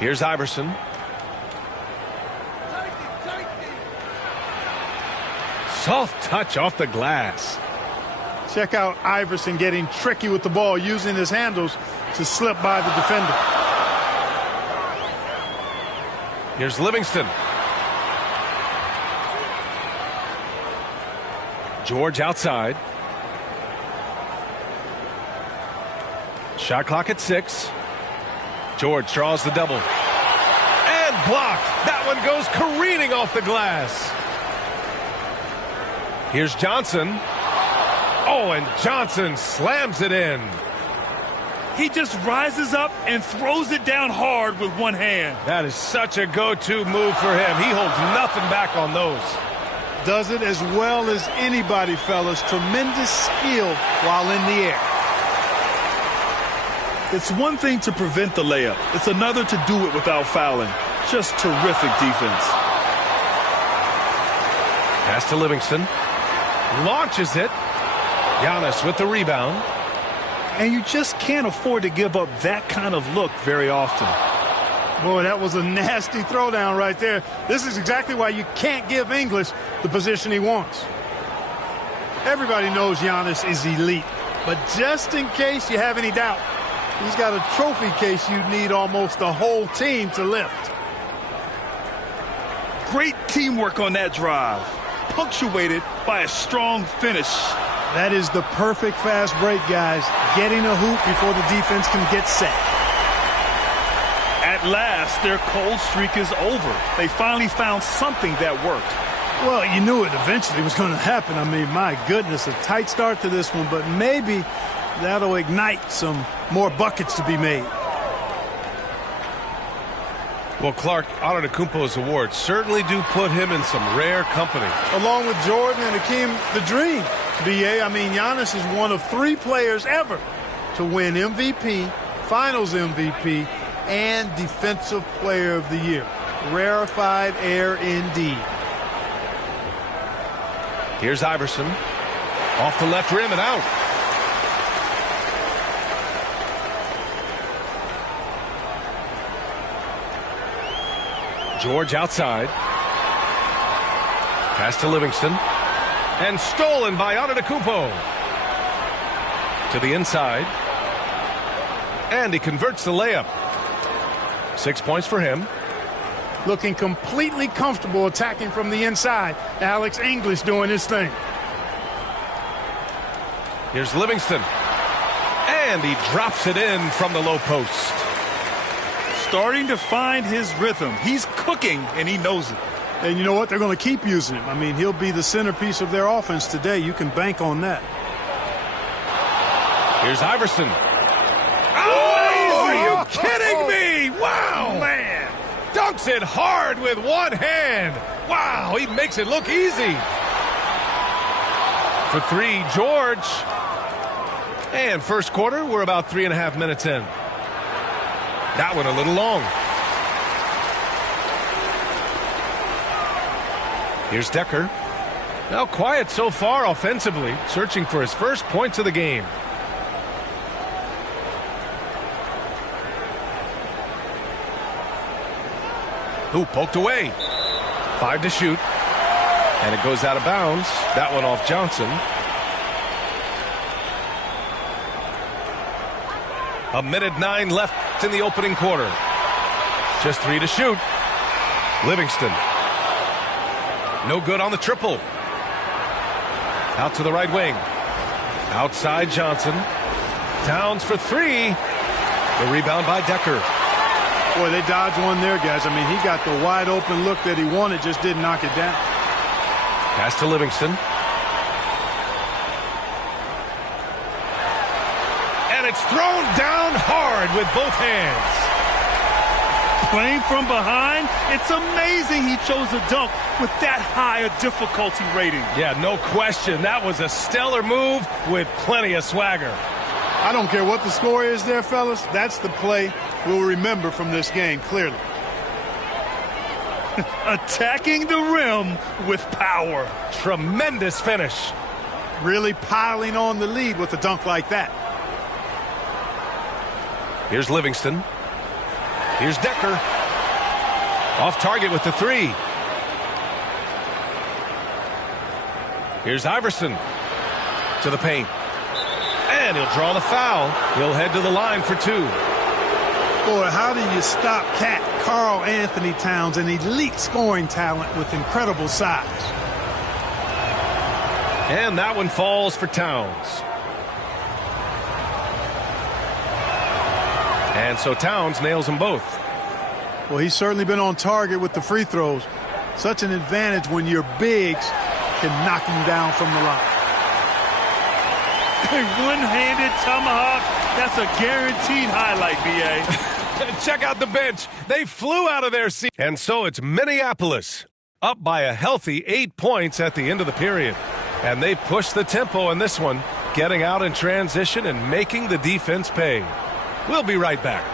Here's Iverson. Soft touch off the glass. Check out Iverson getting tricky with the ball, using his handles to slip by the defender. Here's Livingston. George outside. Shot clock at 6. George draws the double. And blocked. That one goes careening off the glass. Here's Johnson. Oh, and Johnson slams it in. He just rises up and throws it down hard with one hand. That is such a go-to move for him. He holds nothing back on those. Does it as well as anybody, fellas. Tremendous skill while in the air. It's one thing to prevent the layup. It's another to do it without fouling. Just terrific defense. Pass to Livingston. Launches it. Giannis with the rebound. And you just can't afford to give up that kind of look very often. Boy, that was a nasty throwdown right there. This is exactly why you can't give English the position he wants. Everybody knows Giannis is elite, but just in case you have any doubt, he's got a trophy case you'd need almost the whole team to lift. Great teamwork on that drive, punctuated by a strong finish. That is the perfect fast break, guys. Getting a hoop before the defense can get set. At last, their cold streak is over. They finally found something that worked. Well, you knew it eventually was going to happen. I mean, my goodness, a tight start to this one, but maybe that'll ignite some more buckets to be made. Well, Clark, Antetokounmpo's awards certainly do put him in some rare company. Along with Jordan and Hakeem the Dream. BA, I mean, Giannis is one of 3 players ever to win MVP, Finals MVP, and Defensive Player of the Year. Rarefied air indeed. Here's Iverson. Off the left rim and out. George outside. Pass to Livingston. And stolen by Antetokounmpo. To the inside. And he converts the layup. 6 points for him. Looking completely comfortable attacking from the inside. Alex English doing his thing. Here's Livingston. And he drops it in from the low post. Starting to find his rhythm. He's cooking, and he knows it. And you know what? They're going to keep using him. I mean, he'll be the centerpiece of their offense today. You can bank on that. Here's Iverson. Oh, are you kidding me? Wow. Man. Dunks it hard with one hand. Wow, he makes it look easy. For 3, George. And first quarter, we're about 3.5 minutes in. That one a little long. Here's Decker. Now quiet so far offensively, searching for his first points of the game. Who poked away. 5 to shoot. And it goes out of bounds. That one off Johnson. A minute 9 left in the opening quarter. Just 3 to shoot. Livingston. No good on the triple. Out to the right wing. Outside Johnson. Towns for 3. The rebound by Decker. Boy, they dodged one there, guys. I mean, he got the wide open look that he wanted, just didn't knock it down. Pass to Livingston. And it's thrown down hard with both hands. Playing from behind, it's amazing he chose a dunk with that high a difficulty rating. Yeah, no question. That was a stellar move with plenty of swagger. I don't care what the score is there, fellas. That's the play we'll remember from this game, clearly. Attacking the rim with power. Tremendous finish. Really piling on the lead with a dunk like that. Here's Livingston. Here's Decker. Off target with the three. Here's Iverson to the paint. And he'll draw the foul. He'll head to the line for two. Boy, how do you stop Cat Karl Anthony Towns, an elite scoring talent with incredible size? And that one falls for Towns. And so Towns nails them both. Well, he's certainly been on target with the free throws. Such an advantage when your bigs can knock him down from the line. One-handed tomahawk. That's a guaranteed highlight, B.A. Check out the bench. They flew out of their seat. And so it's Minneapolis up by a healthy 8 points at the end of the period. And they push the tempo in this one, getting out in transition and making the defense pay. We'll be right back.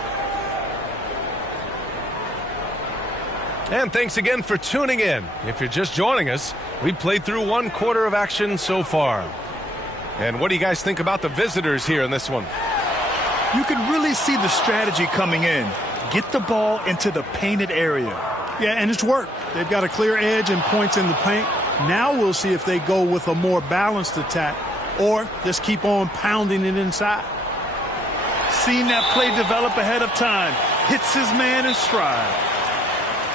And thanks again for tuning in. If you're just joining us, we played through 1 quarter of action so far. And what do you guys think about the visitors here in this one? You can really see the strategy coming in. Get the ball into the painted area. Yeah, and it's worked. They've got a clear edge and points in the paint. Now we'll see if they go with a more balanced attack or just keep on pounding it inside. Seen that play develop ahead of time. Hits his man in stride.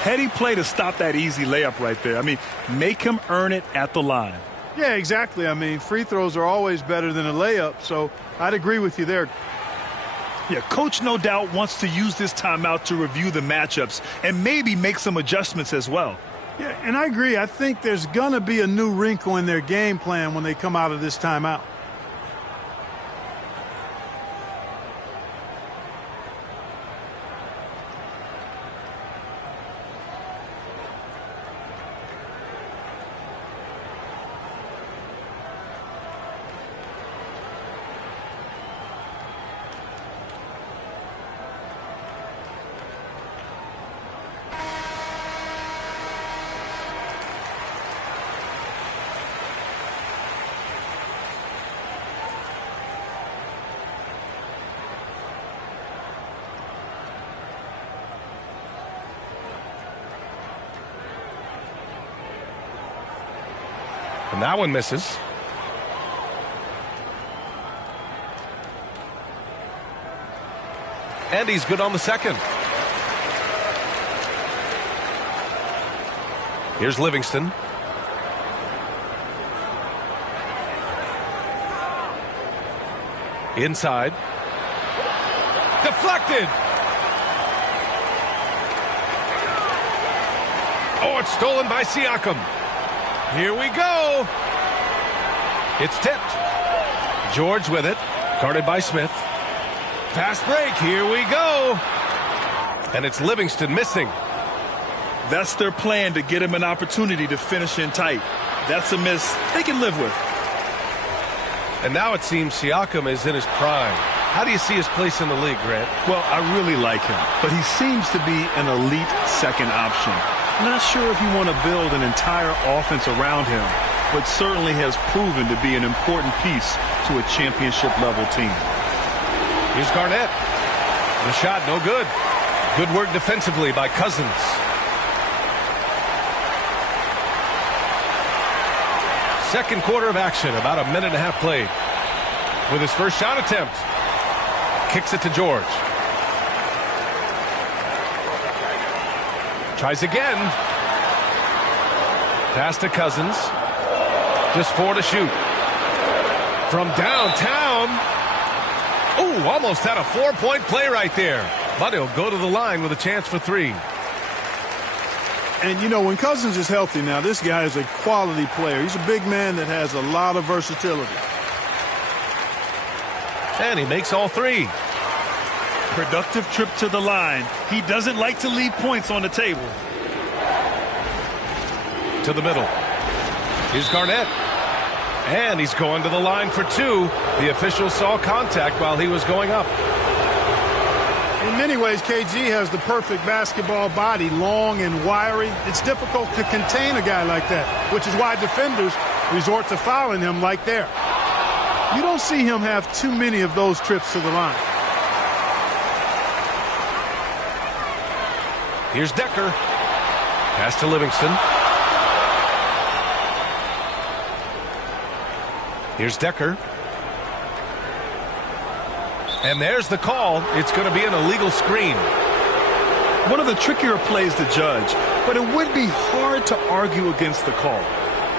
Heady play to stop that easy layup right there. I mean, make him earn it at the line. Yeah, exactly. I mean, free throws are always better than a layup, so I'd agree with you there. Yeah, coach no doubt wants to use this timeout to review the matchups and maybe make some adjustments as well. Yeah, and I agree. I think there's going to be a new wrinkle in their game plan when they come out of this timeout. And that one misses. And he's good on the second. Here's Livingston. Inside. Deflected. Oh, it's stolen by Siakam. Here we go. It's tipped. George with it. Guarded by Smith. Fast break. Here we go. And it's Livingston missing. That's their plan, to get him an opportunity to finish in tight. That's a miss they can live with. And now it seems Siakam is in his prime. How do you see his place in the league, Grant? Well, I really like him, but he seems to be an elite second option. Not sure if you want to build an entire offense around him, but certainly has proven to be an important piece to a championship-level team. Here's Garnett. The shot, no good. Good work defensively by Cousins. Second quarter of action, about a minute and a half played. With his first shot attempt. Kicks it to George. Tries again. Pass to Cousins. Just 4 to shoot. From downtown. Oh, almost had a 4-point play right there. But he'll go to the line with a chance for 3. And, you know, when Cousins is healthy now, this guy is a quality player. He's a big man that has a lot of versatility. And he makes all 3. Productive trip to the line. He doesn't like to leave points on the table. To the middle. Here's Garnett. And he's going to the line for 2. The official saw contact while he was going up. In many ways, KG has the perfect basketball body, long and wiry. It's difficult to contain a guy like that, which is why defenders resort to fouling him like there. You don't see him have too many of those trips to the line. Here's Decker. Pass to Livingston. Here's Decker. And there's the call. It's going to be an illegal screen. One of the trickier plays to judge, but it would be hard to argue against the call.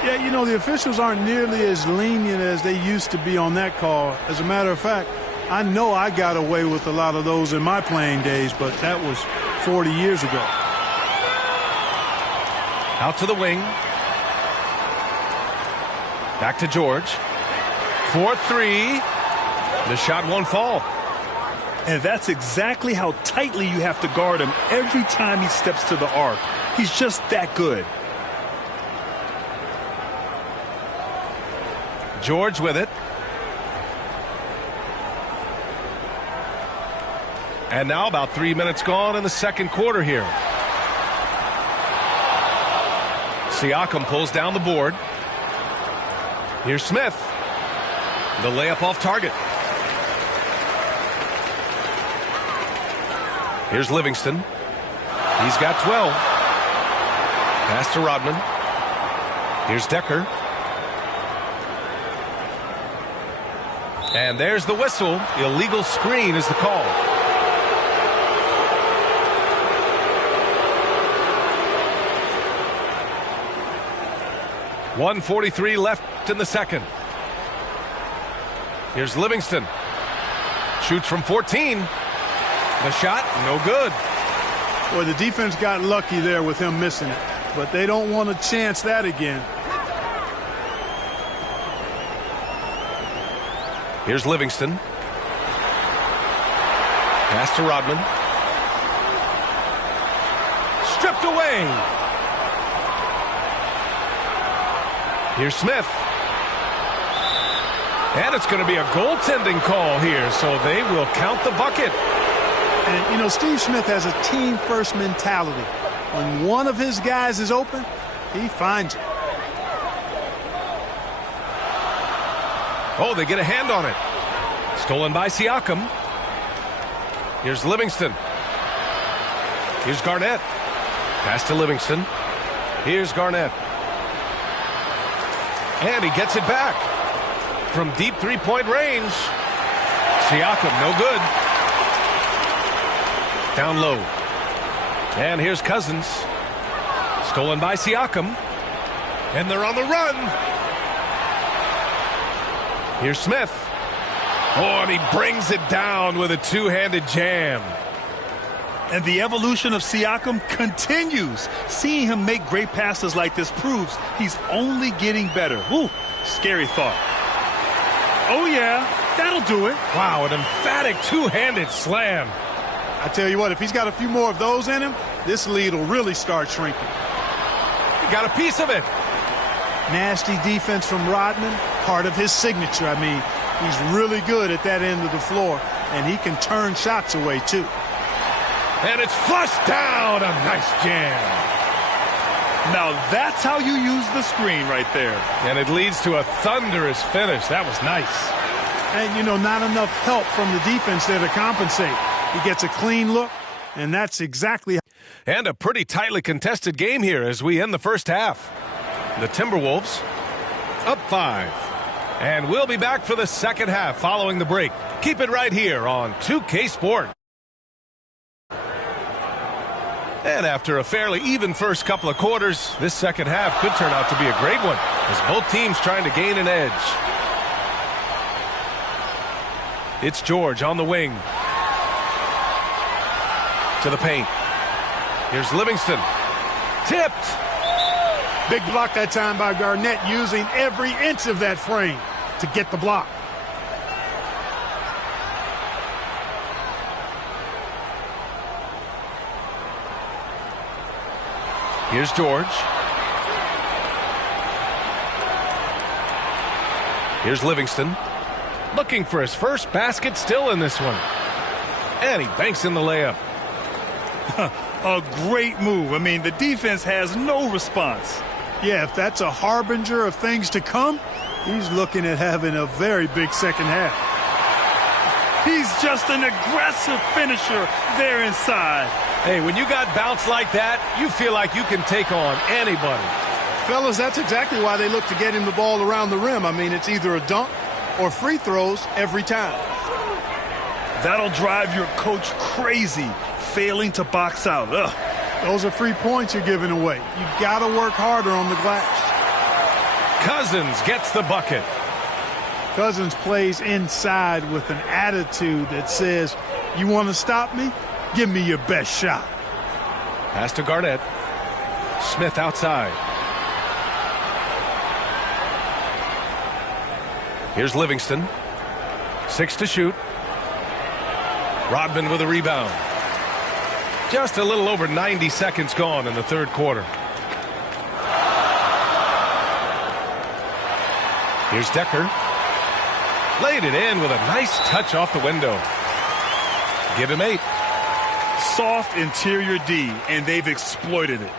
Yeah, you know, the officials aren't nearly as lenient as they used to be on that call. As a matter of fact, I know I got away with a lot of those in my playing days, but that was 40 years ago. Out to the wing. Back to George. 4-3. The shot won't fall. And that's exactly how tightly you have to guard him every time he steps to the arc. He's just that good. George with it. And now about 3 minutes gone in the second quarter here. Siakam pulls down the board. Here's Smith. The layup off target. Here's Livingston. He's got 12. Pass to Rodman. Here's Decker. And there's the whistle. Illegal screen is the call. .143 left in the second. Here's Livingston. Shoots from 14. The shot, no good. Boy, the defense got lucky there with him missing it, but they don't want to chance that again. Here's Livingston. Pass to Rodman. Stripped away. Here's Smith. And it's going to be a goaltending call here, so they will count the bucket. And, you know, Steve Smith has a team-first mentality. When one of his guys is open, he finds it. Oh, they get a hand on it. Stolen by Siakam. Here's Livingston. Here's Garnett. Pass to Livingston. Here's Garnett. And he gets it back. From deep three-point range. Siakam, no good. Down low. And here's Cousins. Stolen by Siakam. And they're on the run. Here's Smith. Oh, and he brings it down with a two-handed jam. And the evolution of Siakam continues. Seeing him make great passes like this proves he's only getting better. Ooh, scary thought. Oh, yeah, that'll do it. Wow, an emphatic two-handed slam. I tell you what, if he's got a few more of those in him, this lead will really start shrinking. He got a piece of it. Nasty defense from Rodman, part of his signature. I mean, he's really good at that end of the floor, and he can turn shots away, too. And it's flushed down. A nice jam. Now that's how you use the screen right there. And it leads to a thunderous finish. That was nice. And, you know, not enough help from the defense there to compensate. He gets a clean look, and that's exactly. And a pretty tightly contested game here as we end the first half. The Timberwolves up 5. And we'll be back for the second half following the break. Keep it right here on 2K Sport. And after a fairly even first couple of quarters, this second half could turn out to be a great one as both teams trying to gain an edge. It's George on the wing. To the paint. Here's Livingston. Tipped. Big block that time by Garnett, using every inch of that frame to get the block. Here's George. Here's Livingston. Looking for his first basket still in this one. And he banks in the layup. A great move. I mean, the defense has no response. Yeah, if that's a harbinger of things to come, he's looking at having a very big second half. He's just an aggressive finisher there inside. Hey, when you got bounce like that, you feel like you can take on anybody. Fellas, that's exactly why they look to get him the ball around the rim. I mean, it's either a dunk or free throws every time. That'll drive your coach crazy, failing to box out. Ugh. Those are free points you're giving away. You got to work harder on the glass. Cousins gets the bucket. Cousins plays inside with an attitude that says, you want to stop me? Give me your best shot. Pass to Garnett. Smith outside. Here's Livingston. 6 to shoot. Rodman with a rebound. Just a little over 90 seconds gone in the third quarter. Here's Decker. Laid it in with a nice touch off the window. Give him 8. Soft interior D, and they've exploited it.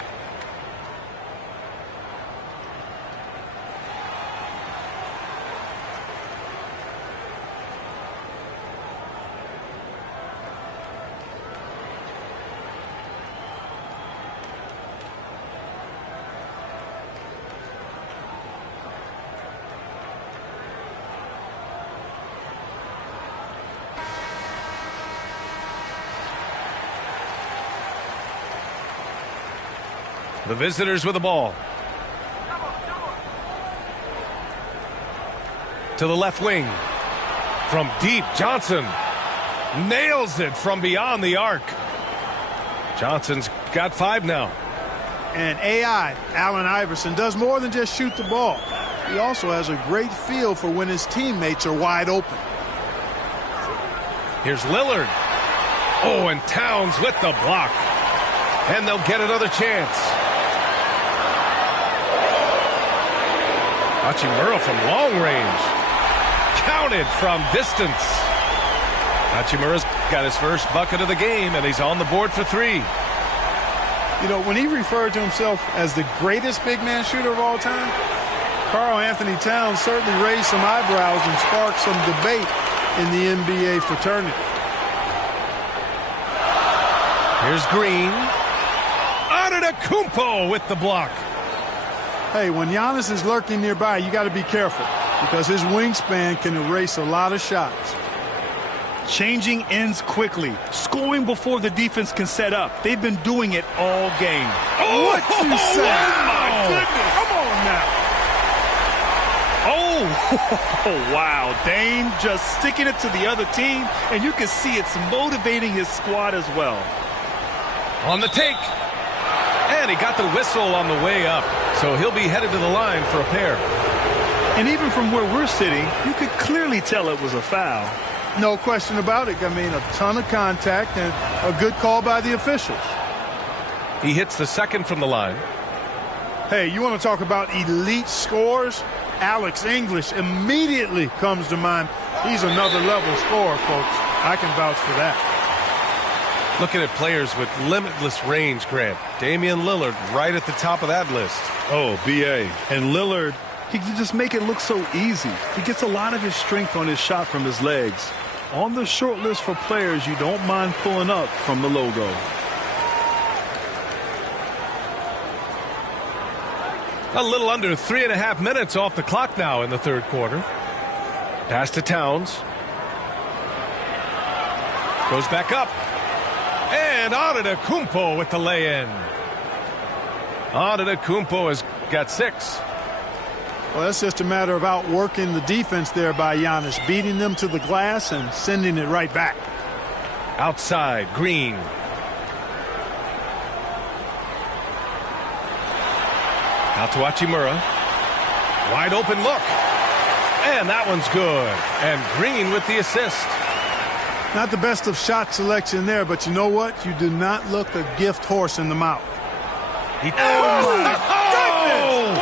The visitors with the ball. To the left wing. From deep, Johnson nails it from beyond the arc. Johnson's got 5 now. And AI, Allen Iverson, does more than just shoot the ball. He also has a great feel for when his teammates are wide open. Here's Lillard. Oh, and Towns with the block. And they'll get another chance. Hachimura from long range. Counted from distance. Hachimura's got his first bucket of the game, and he's on the board for 3. You know, when he referred to himself as the greatest big man shooter of all time, Karl Anthony Towns certainly raised some eyebrows and sparked some debate in the NBA fraternity. Here's Green. Antetokounmpo with the block. Hey, when Giannis is lurking nearby, you got to be careful because his wingspan can erase a lot of shots. Changing ends quickly, scoring before the defense can set up. They've been doing it all game. What you say? Oh, my goodness. Come on now. Oh, wow. Dame just sticking it to the other team, and you can see it's motivating his squad as well. On the take. And he got the whistle on the way up, so he'll be headed to the line for a pair. And even from where we're sitting, you could clearly tell it was a foul. No question about it. I mean, a ton of contact and a good call by the officials. He hits the second from the line. Hey, you want to talk about elite scores? Alex English immediately comes to mind. He's another level scorer, folks. I can vouch for that. Looking at players with limitless range, Grant. Damian Lillard right at the top of that list. Oh, B.A. And Lillard, he can just make it look so easy. He gets a lot of his strength on his shot from his legs. On the short list for players you don't mind pulling up from the logo. A little under 3.5 minutes off the clock now in the third quarter. Pass to Towns. Goes back up. And Antetokounmpo with the lay-in. Antetokounmpo has got 6. Well, that's just a matter of outworking the defense there by Giannis, beating them to the glass and sending it right back. Outside, Green. Out to Hachimura. Wide open look. And that one's good. And Green with the assist. Not the best of shot selection there, but you know what? You do not look a gift horse in the mouth. Oh, my goodness!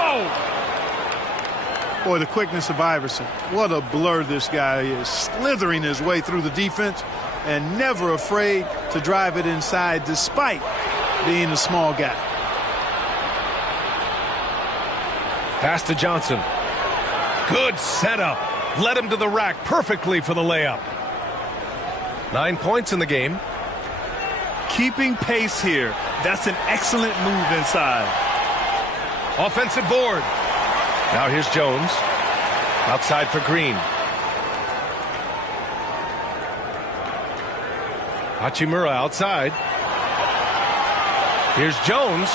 Whoa! Boy, the quickness of Iverson. What a blur this guy is. Slithering his way through the defense and never afraid to drive it inside despite being a small guy. Pass to Johnson. Good setup. Led him to the rack perfectly for the layup. 9 points in the game. keeping pace here. That's an excellent move inside. Offensive board. Now here's Jones. Outside for Green. Hachimura outside. Here's Jones.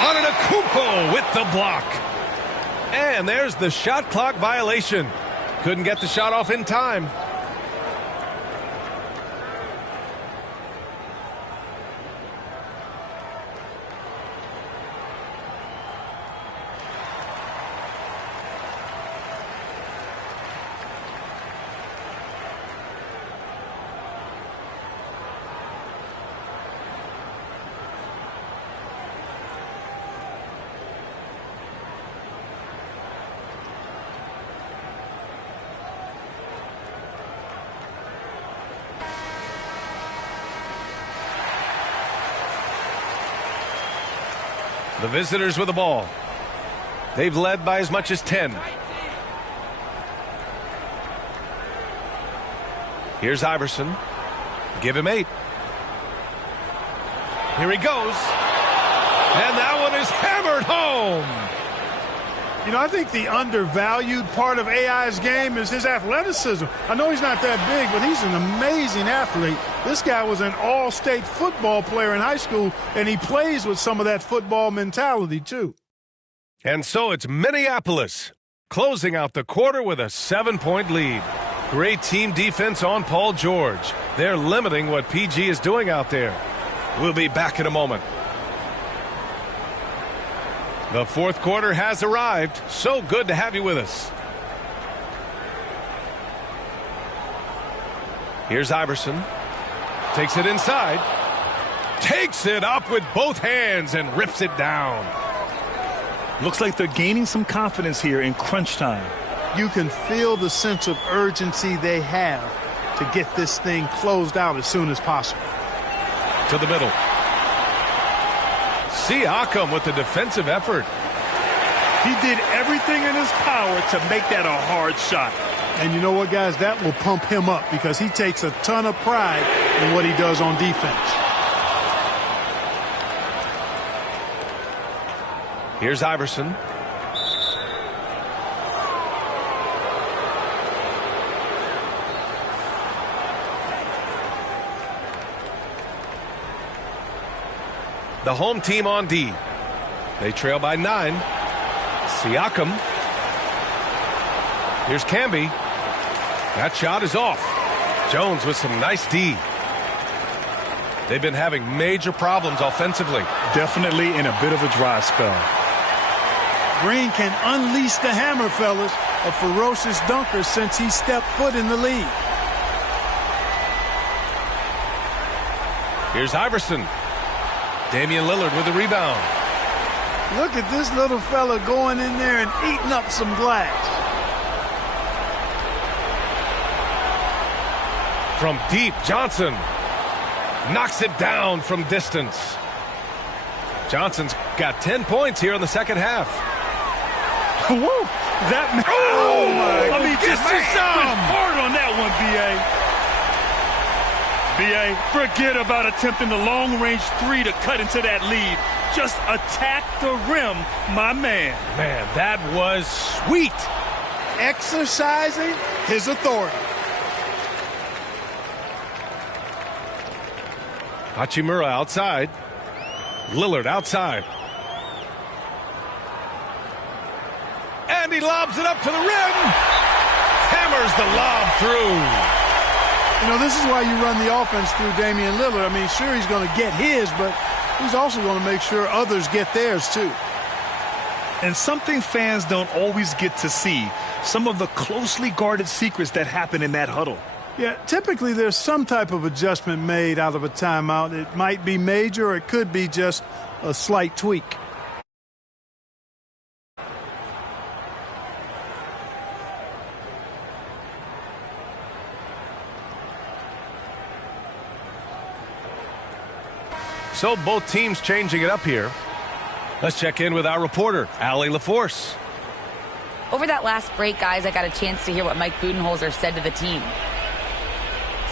Antetokounmpo with the block. And there's the shot clock violation. Couldn't get the shot off in time. The visitors with the ball. They've led by as much as 10. Here's Iverson. Give him 8. Here he goes. And that one is hammered home. You know, I think the undervalued part of AI's game is his athleticism. I know he's not that big, but he's an amazing athlete. This guy was an all-state football player in high school, and he plays with some of that football mentality, too. And so it's Minneapolis closing out the quarter with a 7-point lead. Great team defense on Paul George. They're limiting what PG is doing out there. We'll be back in a moment. The fourth quarter has arrived. So good to have you with us. Here's Iverson. Takes it inside. Takes it up with both hands and rips it down. Looks like they're gaining some confidence here in crunch time. You can feel the sense of urgency they have to get this thing closed out as soon as possible. To the middle. Siakam with the defensive effort. He did everything in his power to make that a hard shot. And you know what, guys? That will pump him up because he takes a ton of pride in what he does on defense. Here's Iverson. The home team on D. They trail by 9. Siakam. Here's Camby. That shot is off. Jones with some nice D. They've been having major problems offensively. Definitely in a bit of a dry spell. Green can unleash the hammer, fellas. A ferocious dunker since he stepped foot in the league. Here's Iverson. Damian Lillard with the rebound. Look at this little fella going in there and eating up some glass. From deep, Johnson knocks it down from distance. Johnson's got 10 points here in the second half. Whoa! That man. Oh my! I mean, just hard on that one, B.A. Forget about attempting the long-range 3 to cut into that lead. Just attack the rim, my man. Man, that was sweet. Exercising his authority. Hachimura outside. Lillard outside. And he lobs it up to the rim. Hammers the lob through. You know, this is why you run the offense through Damian Lillard. I mean, sure, he's going to get his, but he's also going to make sure others get theirs, too. And something fans don't always get to see, some of the closely guarded secrets that happen in that huddle. Yeah, typically there's some type of adjustment made out of a timeout. It might be major or it could be just a slight tweak. So both teams changing it up here. Let's check in with our reporter, Allie LaForce. Over that last break, guys, I got a chance to hear what Mike Budenholzer said to the team.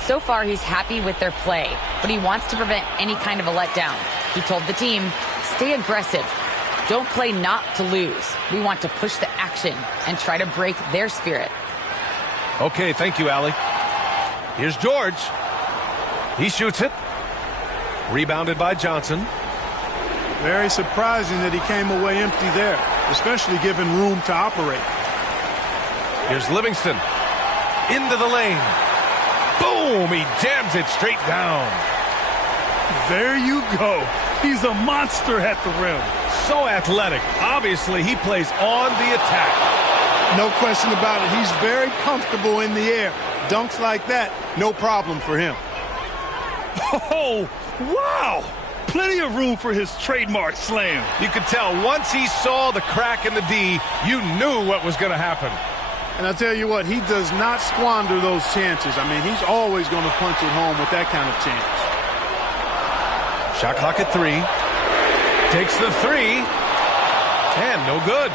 So far, he's happy with their play, but he wants to prevent any kind of a letdown. He told the team, stay aggressive. Don't play not to lose. We want to push the action and try to break their spirit. Okay, thank you, Allie. Here's George. He shoots it. Rebounded by Johnson. Very surprising that he came away empty there, especially given room to operate. Here's Livingston. Into the lane. Boom! He jams it straight down. There you go. He's a monster at the rim. So athletic. Obviously, he plays on the attack. No question about it. He's very comfortable in the air. Dunks like that, no problem for him. Oh, wow! Plenty of room for his trademark slam. You could tell once he saw the crack in the D, you knew what was going to happen. And I'll tell you what, he does not squander those chances. I mean, he's always going to punch it home with that kind of chance. Shot clock at 3. Takes the 3. And no good.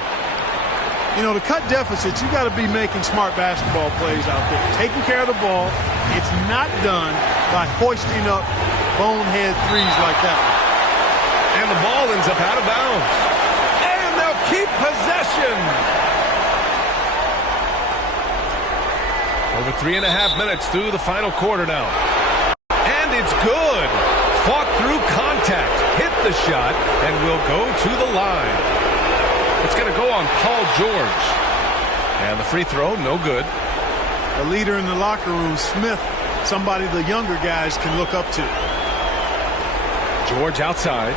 You know, to cut deficits, you got to be making smart basketball plays out there. Taking care of the ball. It's not done by hoisting up bonehead threes like that. And the ball ends up out of bounds. And they'll keep possession. Over 3.5 minutes through the final quarter now. And it's good. Fought through contact. Hit the shot and will go to the line. It's going to go on Paul George. And the free throw, no good. A leader in the locker room, Smith, somebody the younger guys can look up to. George outside.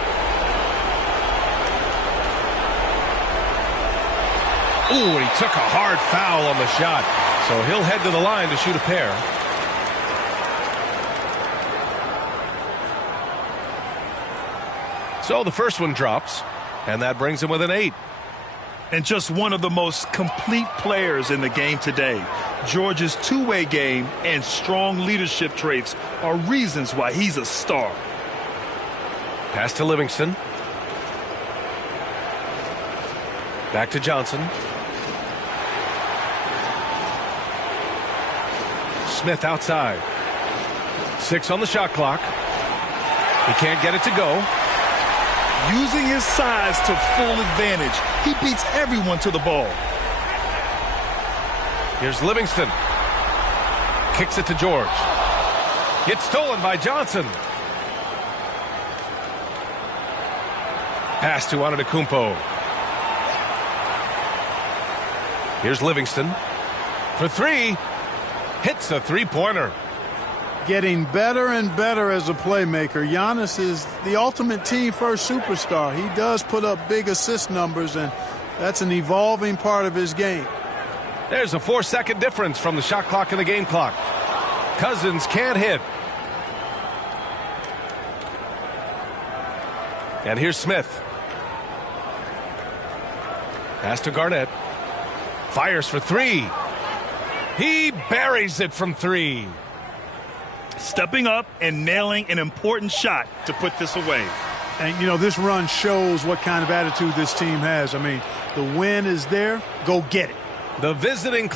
Ooh, and he took a hard foul on the shot. So he'll head to the line to shoot a pair. So the first one drops, and that brings him with an 8. And just one of the most complete players in the game today. George's two-way game and strong leadership traits are reasons why he's a star. Pass to Livingston. Back to Johnson. Smith outside. 6 on the shot clock. He can't get it to go. Using his size to full advantage, he beats everyone to the ball. Here's Livingston. Kicks it to George. Gets stolen by Johnson. Pass to Antetokounmpo. Here's Livingston. For 3. Hits a three-pointer. Getting better and better as a playmaker. Giannis is the ultimate team-first superstar. He does put up big assist numbers, and that's an evolving part of his game. There's a 4-second difference from the shot clock and the game clock. Cousins can't hit. And here's Smith. Pass to Garnett. Fires for 3. He buries it from 3. Stepping up and nailing an important shot to put this away. And, you know, this run shows what kind of attitude this team has. I mean, the win is there. Go get it. The visiting